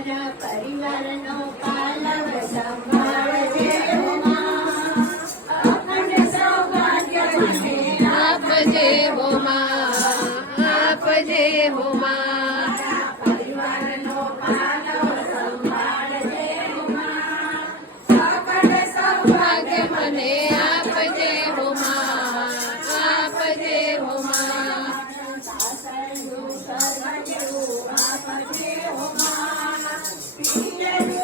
મારા પરિવારનો પાલવ સંભાળજે ઉમા. Peace.